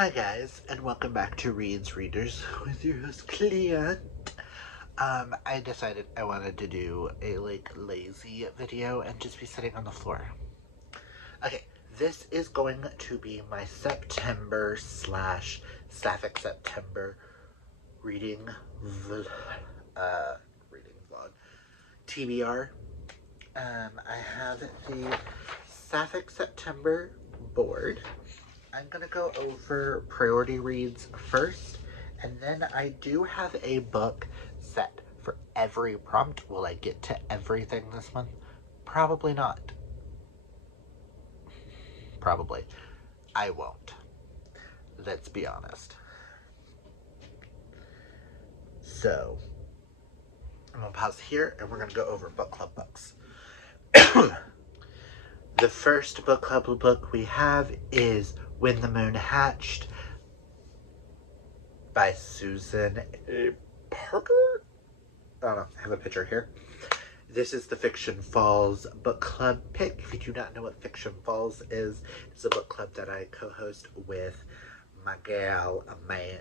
Hi guys, and welcome back to Reads Readers with your host Clint. I decided I wanted to do a lazy video and just be sitting on the floor. Okay, this is going to be my September slash Sapphic September reading vlog, TBR. I have the Sapphic September board. I'm gonna go over priority reads first, and then I do have a book set for every prompt. Will I get to everything this month? Probably not. Probably. I won't. Let's be honest. So, I'm gonna pause here and we're gonna go over book club books. The first book club book we have is When the Moon Hatched by Susan Parker? I don't know, I have a picture here. This is the Fiction Falls book club pick. If you do not know what Fiction Falls is, it's a book club that I co-host with my gal, my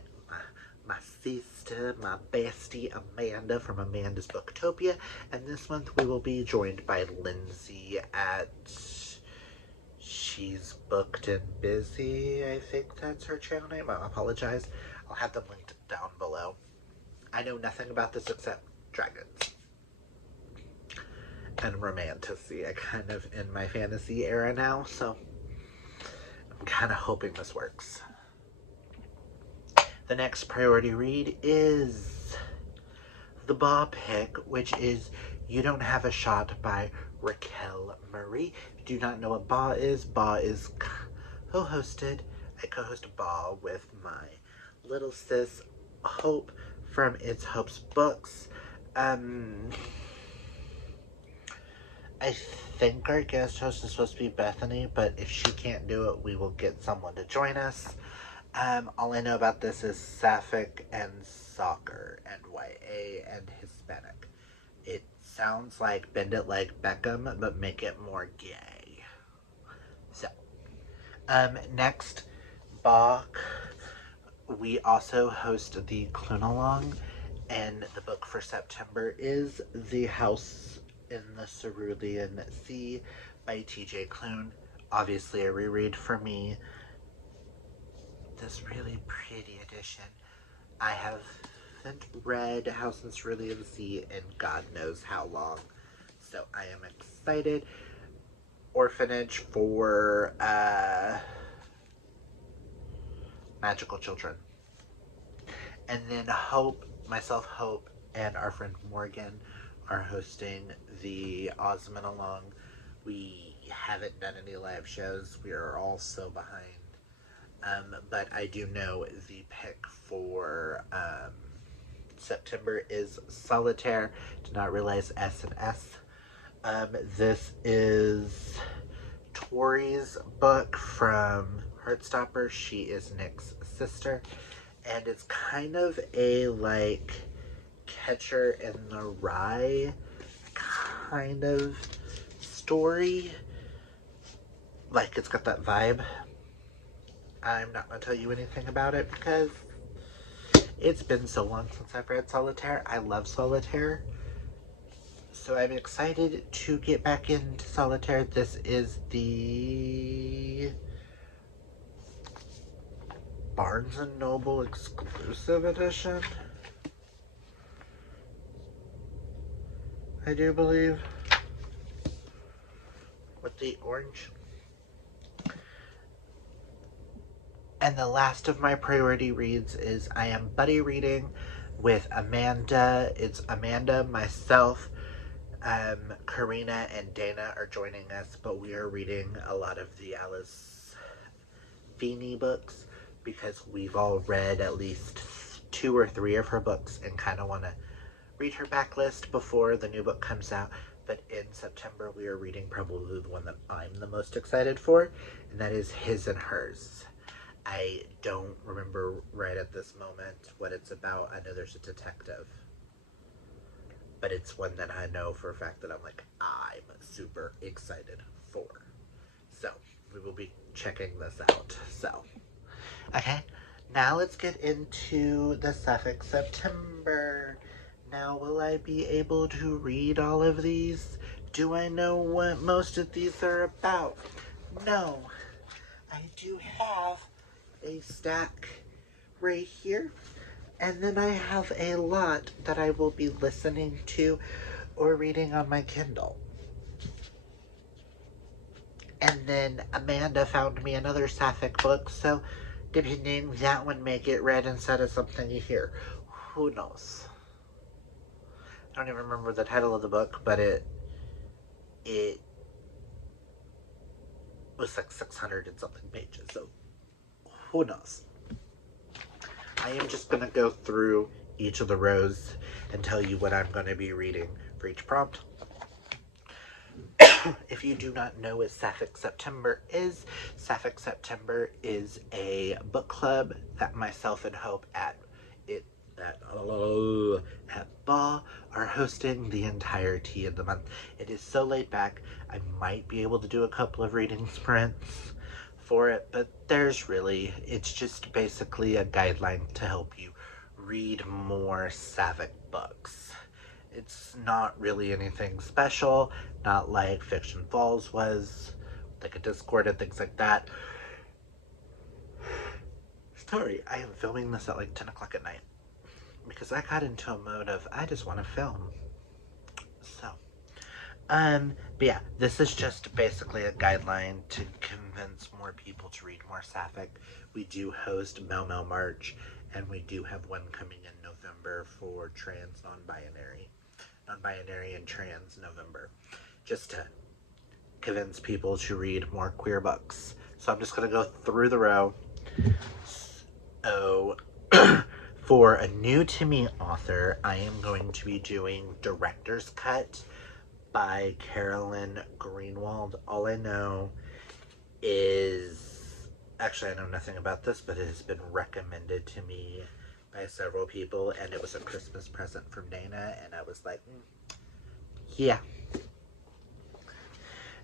sister, my bestie, Amanda from Amanda's Booktopia. And this month we will be joined by Lindsay at She's Booked and Busy. I think that's her channel name. I apologize. I'll have them linked down below. I know nothing about this except dragons and romantasy. I kind of in my fantasy era now, so I'm kind of hoping this works. The next priority read is the Baugh pick, which is You Don't Have a Shot by Raquel Murray. If you do not know what Baugh is co-hosted. I co-host Baugh with my little sis Hope from It's Hope's Books. I think our guest host is supposed to be Bethany, but if she can't do it, we will get someone to join us. All I know about this is Sapphic and soccer, and YA and Hispanic. It sounds like Bend It Like Beckham, but make it more gay. So, next, Bach. We also host the Clune Along, and the book for September is The House in the Cerulean Sea by T.J. Clune. Obviously a reread for me. This really pretty edition. I haven't read House in the Cerulean Sea in God knows how long, so I am excited. Orphanage for magical children. And then Hope, and our friend Morgan are hosting the Osmond Along. We haven't done any live shows. We are all so behind. But I do know the pick for September is Solitaire. Did not realize S and S. This is Tori's book from Heartstopper. She is Nick's sister. And it's kind of a Catcher in the Rye kind of story. It's got that vibe. I'm not going to tell you anything about it because it's been so long since I've read Solitaire. I love Solitaire. So I'm excited to get back into Solitaire. This is the Barnes & Noble exclusive edition, I do believe, with the orange. And the last of my priority reads is I am buddy reading with Amanda. It's Amanda, myself, Karina, and Dana are joining us, but we are reading a lot of the Alice Feeney books because we've all read at least 2 or 3 of her books and kind of want to read her backlist before the new book comes out. But in September we are reading probably the one that I'm the most excited for, and that is His and Hers. I don't remember right at this moment what it's about. I know there's a detective, but it's one that I know for a fact that I'm super excited for. So we will be checking this out. So Okay, now let's get into the Sapphic September. Now, will I be able to read all of these? Do I know what most of these are about? No. I do have a stack right here, and then I have a lot that I will be listening to or reading on my Kindle. And then Amanda found me another Sapphic book, so depending, that one may get read instead of something you hear. Who knows? I don't even remember the title of the book, but it was like 600 and something pages, so who knows? I am just going to go through each of the rows and tell you what I'm going to be reading for each prompt. If you do not know what Sapphic September is a book club that myself and Hope at Ball are hosting the entirety of the month. It is so laid back. I might be able to do a couple of reading sprints for it, but it's just basically a guideline to help you read more Sapphic books. It's not really anything special, not like Fiction Falls was, like a Discord and things like that. Sorry, I am filming this at like 10 o'clock at night because I got into a mode of I just want to film. So, but yeah, this is just basically a guideline to convince more people to read more Sapphic. We do host Mel March, and we do have one coming in November for trans non-binary and trans November, just to convince people to read more queer books. So I'm just going to go through the row. So for a new to me author, I am going to be doing Director's Cut by Carolyn Greenwald. All I know is, actually I know nothing about this, but it has been recommended to me by several people, and it was a Christmas present from Dana, and I was like, yeah.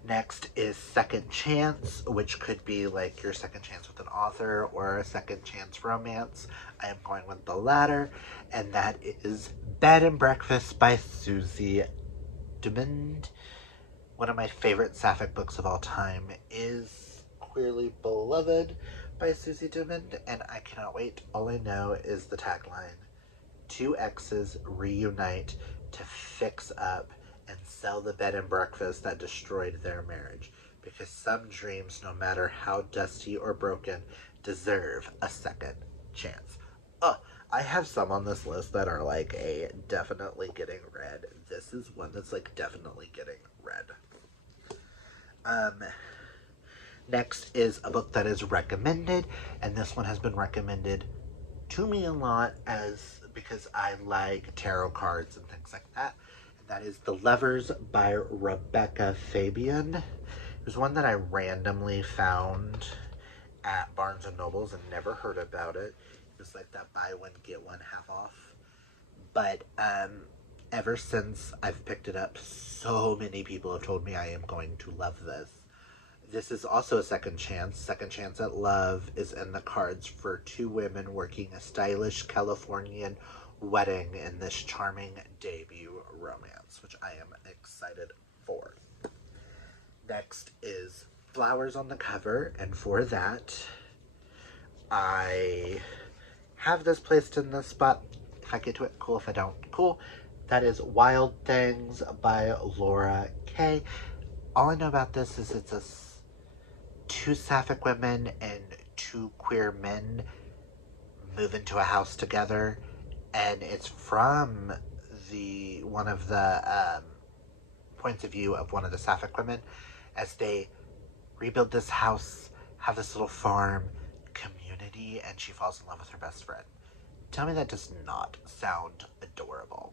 Next is Second Chance, which could be like your second chance with an author or a second chance romance. I am going with the latter, and that is Bed and Breakfast by Susie Dumond. One of my favorite Sapphic books of all time is Queerly Beloved by Susie Dumond, and I cannot wait. All I know is the tagline: two exes reunite to fix up and sell the bed and breakfast that destroyed their marriage, because some dreams, no matter how dusty or broken, deserve a second chance. I have some on this list that are like a definitely getting read. This is one that's like definitely getting read. Next is a book that is recommended, and this one has been recommended to me a lot because I like tarot cards and things like that. And that is The Lovers by Rebecca Fabian. It was one that I randomly found at Barnes and Nobles and never heard about it. It was like that buy one get one half off. But ever since I've picked it up, so many people have told me I am going to love this. This is also a second chance. Second chance at love is in the cards for two women working a stylish Californian wedding in this charming debut romance, which I am excited for. Next is Flowers on the Cover, and for that, I have this placed in this spot. If I get to it, cool. If I don't, cool. That is Wild Things by Laura Kay. All I know about this is it's two Sapphic women and two queer men move into a house together, and it's from one of the points of view of one of the Sapphic women as they rebuild this house, have this little farm community, and she falls in love with her best friend. Tell me that does not sound adorable.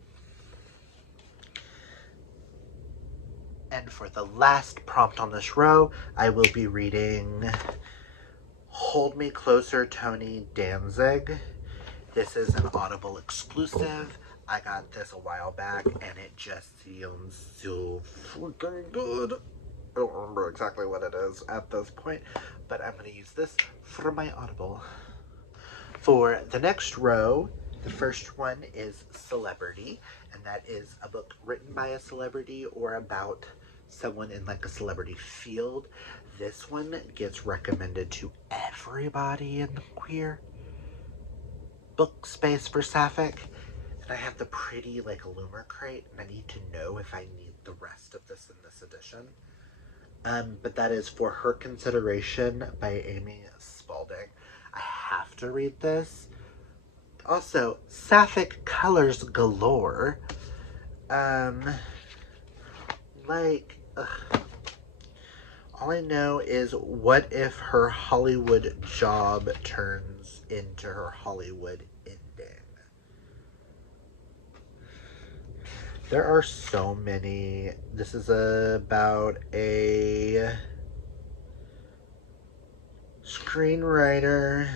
And for the last prompt on this row, I will be reading Hold Me Closer, Tony Danzig. This is an Audible exclusive. I got this a while back, and it just sounds so freaking good. I don't remember exactly what it is at this point, but I'm going to use this for my Audible. For the next row, the first one is Celebrity, and that is a book written by a celebrity or about someone in like a celebrity field. This one gets recommended to everybody in the queer book space for Sapphic. And I have the pretty like Loomer crate, and I need to know if I need the rest of this in this edition. But that is For Her Consideration by Amy Spalding. I have to read this. Also, Sapphic colors galore. Like, all I know is what if her Hollywood job turns into her Hollywood ending? There are so many. This is about a screenwriter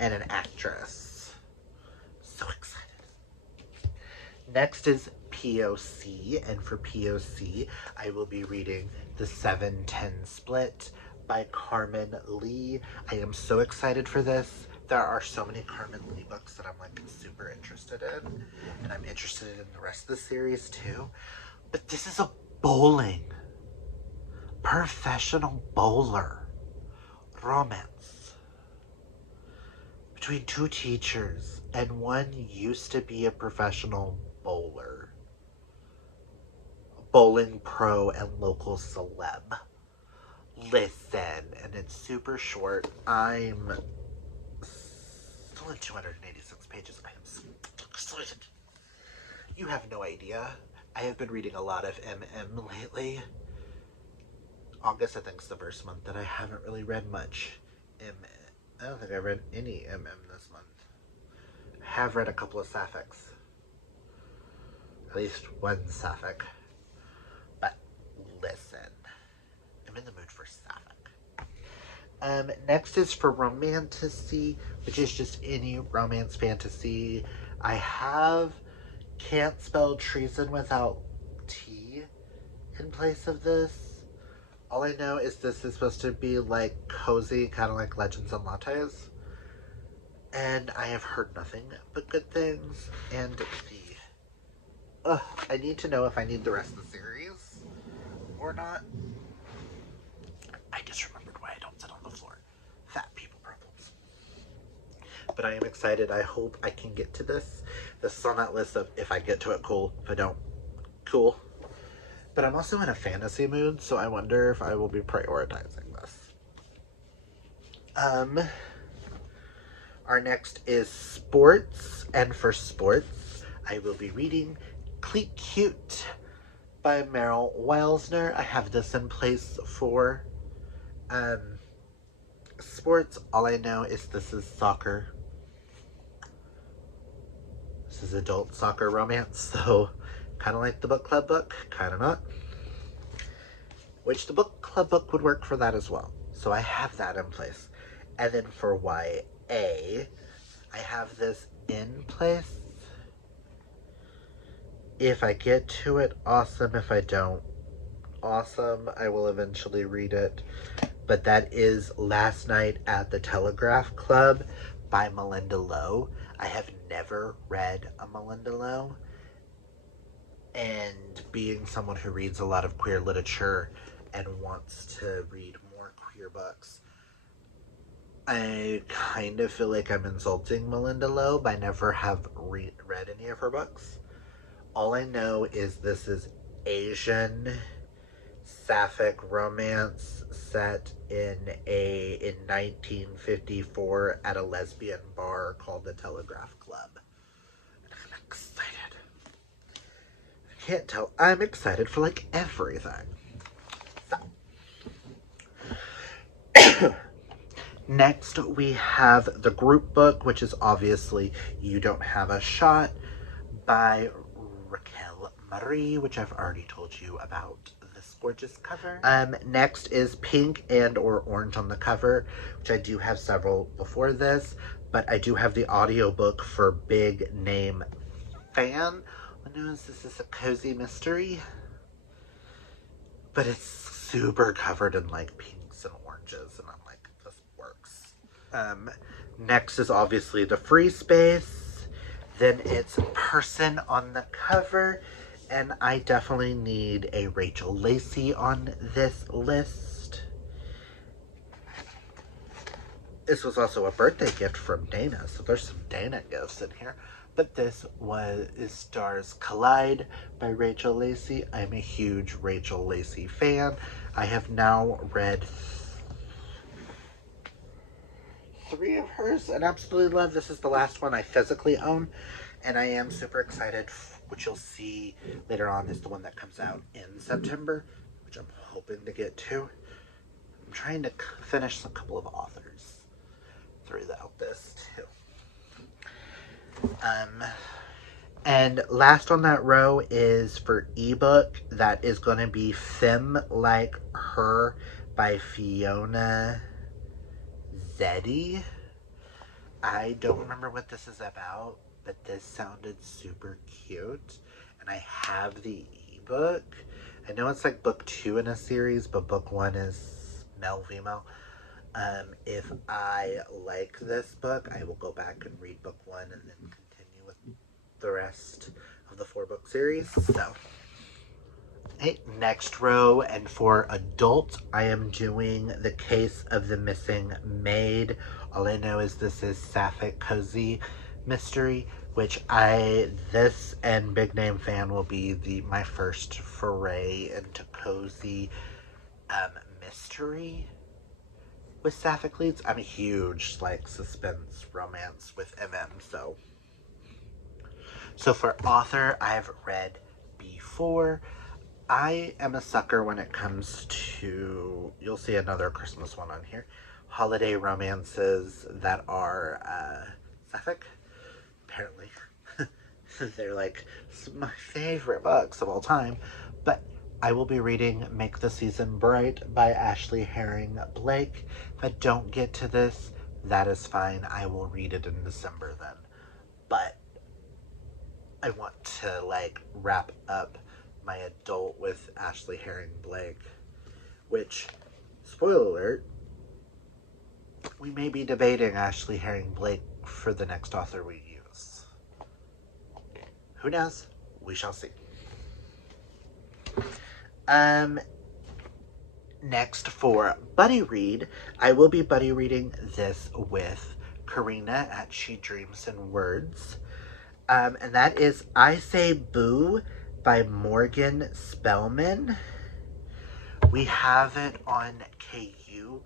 and an actress. So excited. Next is POC, and for POC, I will be reading The 7-10 Split by Carmen Lee. I am so excited for this. There are so many Carmen Lee books that I'm like super interested in, and I'm interested in the rest of the series too. But this is a professional bowler romance between two teachers, and one used to be a professional bowler, bowling pro and local celeb. Listen, and it's super short. I'm still in 286 pages. I am so excited. You have no idea. I have been reading a lot of MM lately. August, I think, is the first month that I haven't really read much MM. I don't think I read any MM this month. I have read a couple of Saphics. At least one Sapphic. But listen, I'm in the mood for Sapphic. Next is for Romantasy, which is just any romance fantasy. I have Can't Spell Treason Without T in place of this. All I know is this is supposed to be like cozy, kind of like Legends and Lattes. And I have heard nothing but good things. And I need to know if I need the rest of the series or not. I just remembered why I don't sit on the floor. Fat people problems. But I am excited. I hope I can get to this. This is on that list of if I get to it, cool. If I don't, cool. But I'm also in a fantasy mood, so I wonder if I will be prioritizing this. Our next is sports, and for sports, I will be reading Cleat Cute by Meryl Wilsner. I have this in place for sports. All I know is this is soccer. This is adult soccer romance, so kind of like the book club book, kind of not. Which the book club book would work for that as well. So I have that in place. And then for YA, I have this in place. If I get to it, awesome. If I don't, awesome. I will eventually read it. But that is Last Night at the Telegraph Club by Melinda Lowe. I have never read a Melinda Lowe. And being someone who reads a lot of queer literature and wants to read more queer books, I kind of feel like I'm insulting Melinda Lowe by never have read any of her books. All I know is this is Asian sapphic romance set in 1954 at a lesbian bar called the Telegraph Club. And I'm excited. I can't tell. I'm excited for like everything. So. Next, we have the group book, which is obviously You Don't Have a Shot by Raquel Marie, which I've already told you about this gorgeous cover. Next is Pink and or Orange on the cover, which I do have several before this, but I do have the audiobook for Big Name Fan. I know this is a cozy mystery, but it's super covered in like pinks and oranges, and I'm like, this works. Next is obviously the free space. Then it's person on the cover. And I definitely need a Rachel Lacey on this list. This was also a birthday gift from Dana, so there's some Dana gifts in here. But this stars Collide by Rachel Lacey. I'm a huge Rachel Lacey fan. I have now read 3 of hers and absolutely love. This is the last one I physically own, and I am super excited. Which you'll see later on is the one that comes out in September, which I'm hoping to get to. I'm trying to finish a couple of authors throughout this too. And last on that row is for ebook. That is going to be Femme Like Her by Fiona Zeddy. I don't remember what this is about, but this sounded super cute. And I have the ebook. I know it's like book 2 in a series, but book 1 is male female. If I like this book, I will go back and read book 1 and then continue with the rest of the 4-book series. So, okay, next row, and for adult, I am doing The Case of the Missing Maid. All I know is this is Sapphic Cozy Mystery, which this and Big Name Fan will be my first foray into cozy mystery with Sapphic leads. I'm a huge suspense romance with MM, so for author, I've read before. I am a sucker when it comes to, you'll see another Christmas one on here, holiday romances that are Sapphic. Apparently they're like my favorite books of all time. But I will be reading Make the Season Bright by Ashley Herring Blake. If I don't get to this, that is fine. I will read it in December then. But I want to wrap up my adult with Ashley Herring Blake, which, spoiler alert, we may be debating Ashley Herring Blake for the next author we use. Who knows? We shall see. Next for buddy read, I will be buddy reading this with Karina at She Dreams in Words. And that is I Say Boo by Morgan Spellman. We have it on KU.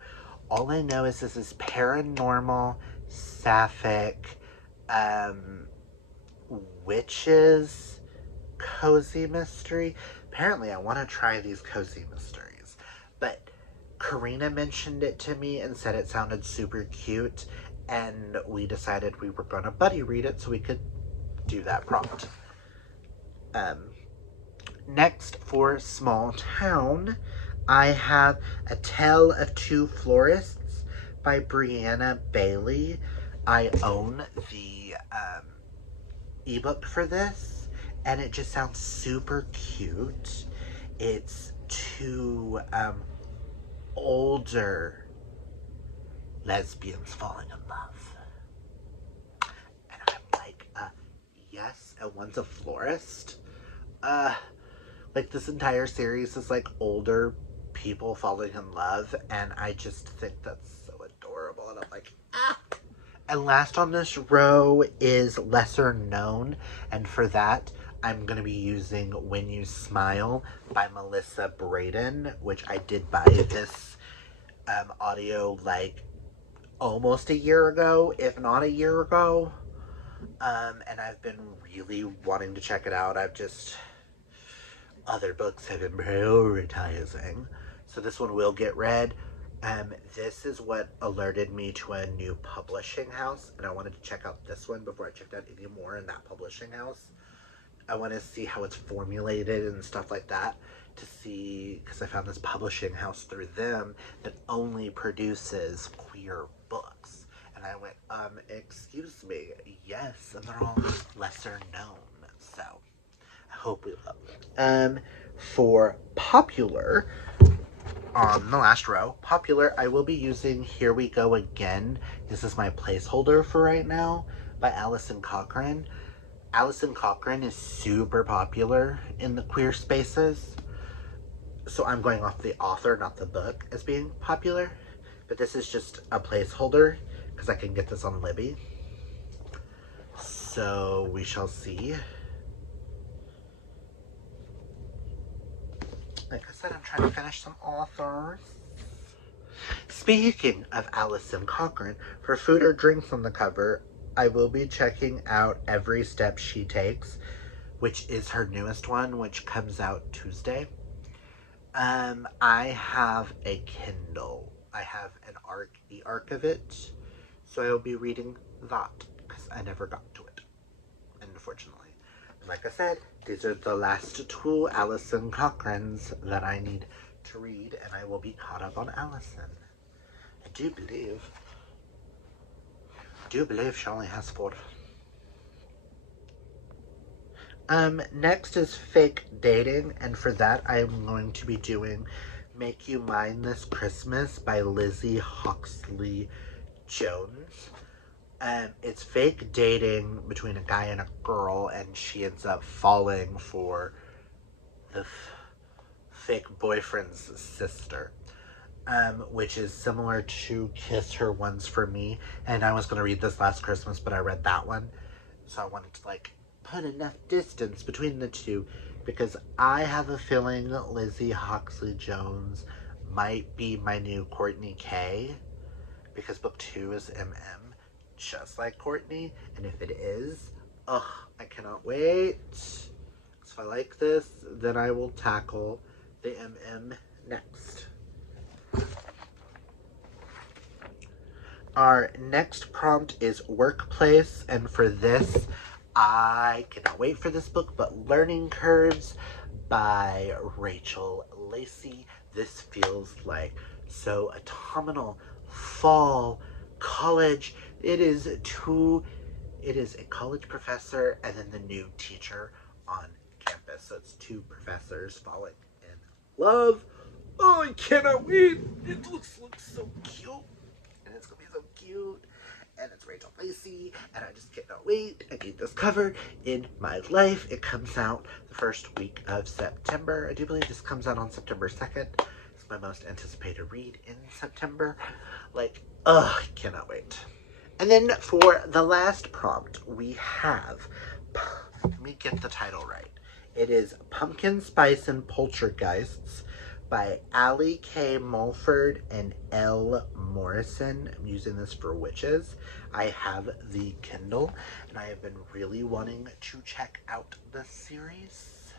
All I know is this is paranormal, sapphic, witches, cozy mystery. Apparently, I want to try these cozy mysteries. But Karina mentioned it to me and said it sounded super cute. And we decided we were going to buddy read it so we could do that prompt. Next, for Small Town, I have A Tale of Two Florists by Brianna Bailey. I own the ebook for this, and it just sounds super cute. It's two older lesbians falling in love. And I'm like, yes, and one's a florist. This entire series is older people falling in love, and I just think that's so adorable, and I'm like, ah! And last on this row is Lesser Known, and for that, I'm going to be using When You Smile by Melissa Braden, which I did buy this audio almost a year ago, if not a year ago. And I've been really wanting to check it out. Other books have been prioritizing. So this one will get read. This is what alerted me to a new publishing house, and I wanted to check out this one before I checked out any more in that publishing house. I want to see how it's formulated and stuff like that, to see, because I found this publishing house through them that only produces queer books. And I went, excuse me, yes, and they're all lesser known, so I hope we love them. For popular, on the last row, popular, I will be using Here We Go Again. This is my placeholder for right now by Alison Cochrane. Alison Cochrane is super popular in the queer spaces. So I'm going off the author, not the book, as being popular. But this is just a placeholder because I can get this on Libby. So we shall see. Like I said, I'm trying to finish some authors. Speaking of Alison Cochrane, for food or drinks on the cover, I will be checking out Every Step She Takes, which is her newest one, which comes out Tuesday. I have a Kindle. I have the arc of it, so I will be reading that because I never got to it, unfortunately. Like I said, these are the last two Alison Cochranes that I need to read, and I will be caught up on Alison. I do believe she only has 4. Next is Fake Dating, and for that I am going to be doing Make You Mine This Christmas by Lizzie Hoxley Jones. It's fake dating between a guy and a girl, and she ends up falling for the fake boyfriend's sister, which is similar to Kiss Her Once for Me. And I was going to read this last Christmas, but I read that one, so I wanted to put enough distance between the two, because I have a feeling Lizzie Hoxley Jones might be my new Courtney K, because book 2 is MM, just like Courtney, and if it is, I cannot wait. So if I like this, then I will tackle the MM next. Our next prompt is Workplace, and for this, I cannot wait for this book, but Learning Curves by Rachel Lacey. This feels like so autumnal, fall, college. It is a college professor and then the new teacher on campus. So it's 2 professors falling in love. Oh, I cannot wait. It looks so cute. And it's going to be so cute. And it's Rachel Lacey. And I just cannot wait. I need this cover in my life. It comes out the first week of September. I do believe this comes out on September 2nd. It's my most anticipated read in September. I cannot wait. And then for the last prompt, we have, let me get the title right. It is Pumpkin Spice and Poltergeists by Allie K. Mulford and L. Morrison. I'm using this for witches. I have the Kindle, and I have been really wanting to check out the series.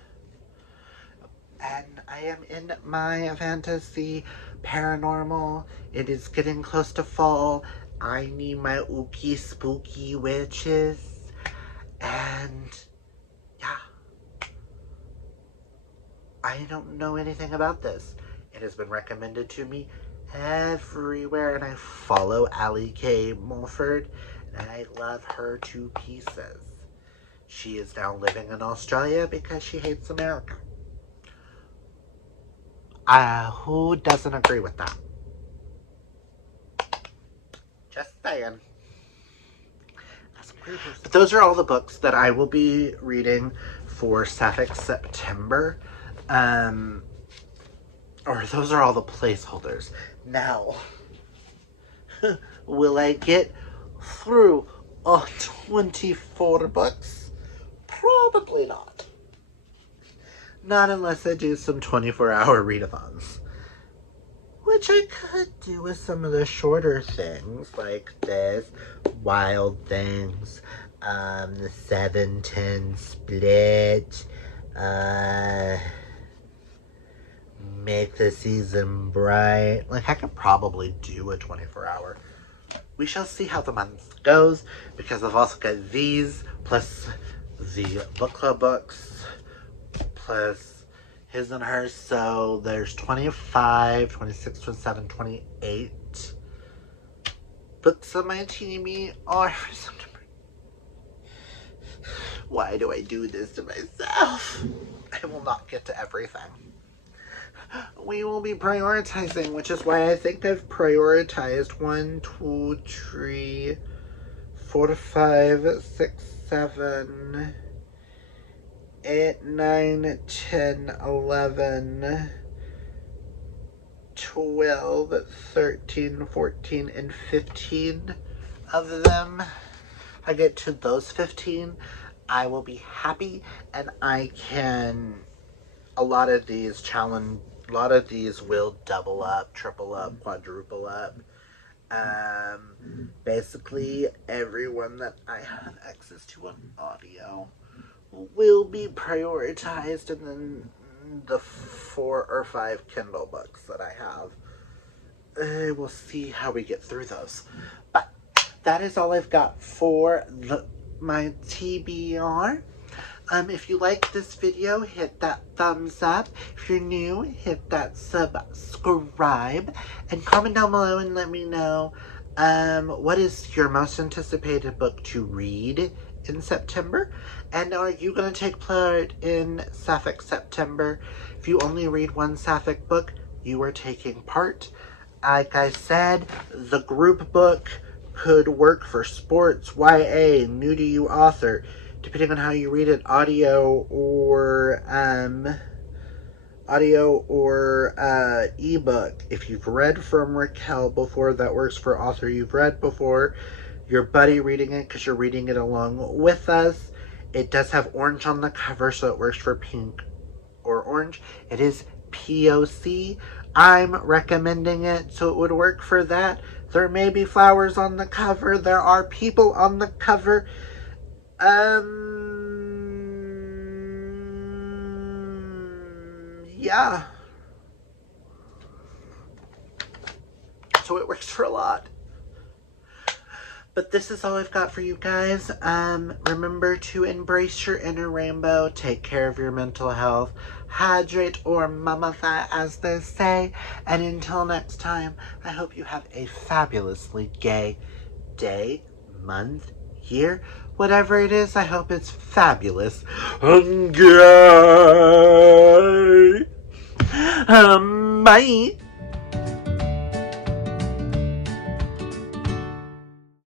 And I am in my fantasy paranormal. It is getting close to fall. I need my ooky spooky witches. And yeah, I don't know anything about this. It has been recommended to me everywhere, and I follow Allie K. Mulford, and I love her to pieces. She is now living in Australia because she hates America. Who doesn't agree with that? Just saying. But those are all the books that I will be reading for Sapphic September. Or those are all the placeholders. Now, will I get through all 24 books? Probably not. Not unless I do some 24-hour readathons. Which I could do with some of the shorter things, like this, Wild Things, the 7-10 split, Make the Season Bright. I could probably do a 24-hour. We shall see how the month goes, because I've also got these, plus the book club books, plus his and hers, so there's 25, 26, 27, 28 books on my team are for September. Why do I do this to myself? I will not get to everything. we will be prioritizing, which is why I think I've prioritized 1, 2, 3, 4, 5, 6, 7, 8, 9, 10, 11, 12, 13, 14, and 15 of them. I get to those 15, I will be happy, and I can, a lot of these will double up, triple up, quadruple up. Basically, everyone that I have access to on audio will be prioritized, and then the 4 or 5 Kindle books that I have, we'll see how we get through those. But that is all I've got for my TBR. If you like this video, hit that thumbs up. If you're new, hit that subscribe. And comment down below and let me know what is your most anticipated book to read in September? And are you going to take part in Sapphic September? If you only read one Sapphic book, you are taking part. Like I said, the group book could work for sports, YA, new to you author, depending on how you read it, audio or ebook. If you've read from Raquel before, that works for author you've read before. Your buddy reading it because you're reading it along with us. It does have orange on the cover, so it works for pink or orange. It is POC. I'm recommending it, so it would work for that. There may be flowers on the cover. There are people on the cover. Yeah. So it works for a lot. But this is all I've got for you guys. Remember to embrace your inner rainbow. Take care of your mental health. Hydrate or mummify, as they say. And until next time, I hope you have a fabulously gay day, month, year, whatever it is. I hope it's fabulous. Gay. Bye.